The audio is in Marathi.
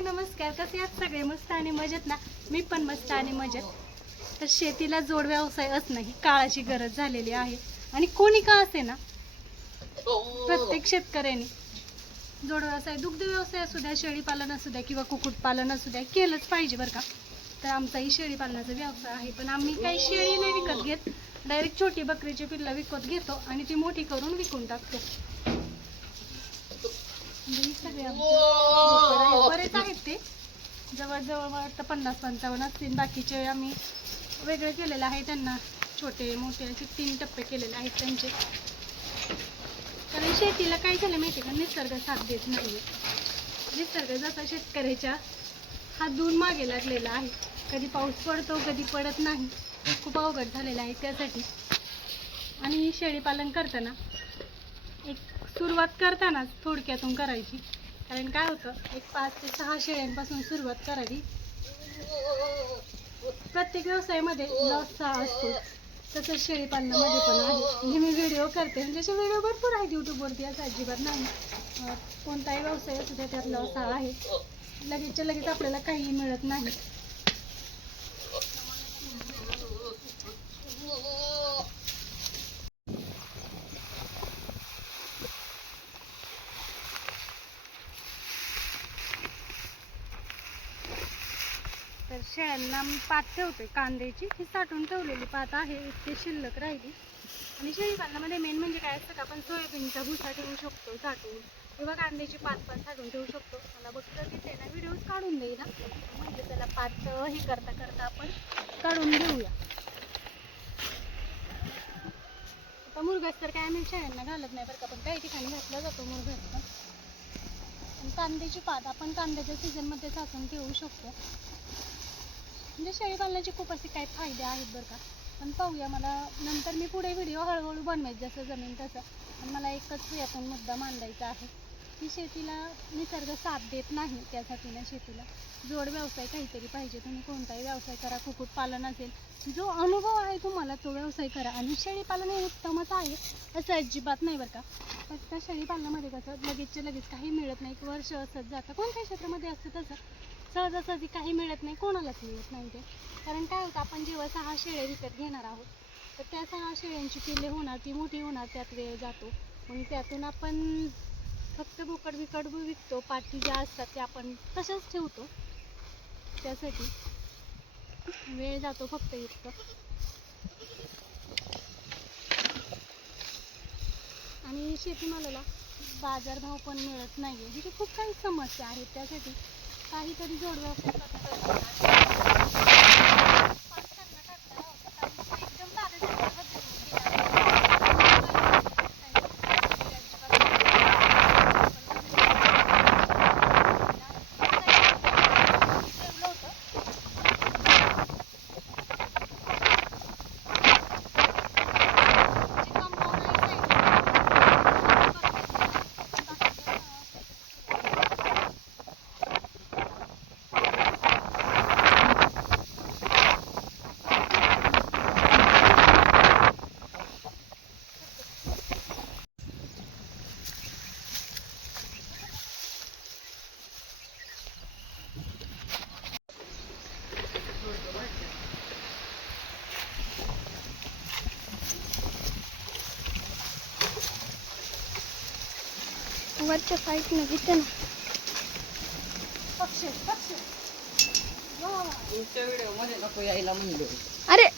हॅलो नमस्कार, कसे आहात सगळे? मस्त आणि मजेत ना? मी पण मस्त आणि मजेत. तर शेतीला जोड व्यवसाय असणं ही काळाची गरज झालेली आहे आणि कोणी का असे ना, प्रत्येक शेतकऱ्याने जोड व्यवसाय, दुग्ध व्यवसाय असू द्या, शेळीपालन असू द्या किंवा कुक्कुटपालन असू द्या, केलंच पाहिजे बरं का. तर आमचाही शेळीपालनाचा व्यवसाय आहे, पण आम्ही काही शेळी नाही विकत घेत, डायरेक्ट छोटी बकरीची पिल्लं विकत घेतो आणि ती मोठी करून विकून टाकतो. सगळे बरेच आहेत, ते जवळजवळ वाटतं 50-55 असतील. बाकीचे आम्ही वेगळे केलेले आहे, त्यांना छोटे मोठे असे 3 टप्पे केलेले आहेत त्यांचे. कारण शेतीला काय झालं माहिती का, निसर्ग साथ देत नाही. निसर्ग जसा शेतकऱ्याच्या हात धुवून मागे लागलेला आहे. कधी पाऊस पडतो, कधी पडत नाही. खूप अवघड झालेलं आहे त्यासाठी. आणि शेळीपालन करताना एक सुरुवात करतानाच थोडक्यातून करायची. कारण काय होतं, एक 5 ते 6 शेळ्यांपासून सुरुवात करावी. प्रत्येक व्यवसायामध्ये लॉस असतो, तसंच शेळीपालनामध्ये पण आहे. म्हणजे मी व्हिडिओ करते, म्हणजे असे व्हिडिओ भरपूर आहेत यूट्यूबवरती, असं अजिबात नाही. कोणताही व्यवसाय असू द्या, त्यात लॉस आहे. लगेचच्या लगेच आपल्याला काही मिळत नाही. तर शेळ्यांना मी पात ठेवते कांद्याची, ही साठवून ठेवलेली पात आहे, इतकी शिल्लक राहिली. आणि शेळीपालनामध्ये मेन म्हणजे काय असतं का, आपण सोयाबीनचा भुसा ठेवू शकतो साठवून, किंवा कांद्याची पात पण साठवून ठेवू शकतो. मला बघतं तिथे ना व्हिडिओज काढून देईल ना, म्हणजे त्याला पात हे करता करता आपण काढून घेऊया. आता मुरघास तर काय आम्ही शेळ्यांना घालत नाही बरं का, पण काही ठिकाणी घातला जातो मुरघास पण. आणि कांद्याची पात आपण कांद्याच्या सीझनमध्ये साठवून ठेवू शकतो. म्हणजे शेळीपालनाचे खूप असे काही फायदे आहेत बरं का. पण पाहूया, मला नंतर मी पुढे व्हिडिओ हळूहळू बनवेल, जसं जमेल तसं. पण मला एकच यातून मुद्दा मांडायचा आहे की शेतीला निसर्ग साथ देत नाही. त्यासाठी ना शेतीला जोड व्यवसाय काहीतरी पाहिजे. तुम्ही कोणताही व्यवसाय करा, कुक्कुटपालन असेल, जो अनुभव आहे तुम्हाला तो व्यवसाय करा. आणि शेळीपालन हे उत्तमच आहे असं अजिबात नाही बरं का. फक्त शेळीपालनामध्ये कसं लगेचच्या लगेच काही मिळत नाही, वर्ष असत जातं. कोणत्याही क्षेत्रामध्ये असतं तसं सहजासहजी काही मिळत नाही, कोणालाच मिळत नाही ते. कारण काय होतं, आपण जेव्हा 6 शेळ्या विकत घेणार आहोत, तर त्या 6 शेळ्यांची पिल्ले होणार, ती मोठी होणार, त्यात वेळ जातो. मग त्यातून आपण फक्त बोकड बिकड विकतो, पाठी ज्या असतात त्या आपण तशाच ठेवतो. त्यासाठी वेळ जातो फक्त इतकं. आणि शेतीमालाला बाजारभाव पण मिळत नाही आहे, म्हणजे खूप काही समस्या आहेत. त्यासाठी काहीतरी जोड व्यवसाय वरच्या साईडने घेते ना. तुमच्या व्हिडिओ मध्ये नको यायला म्हणले. अरे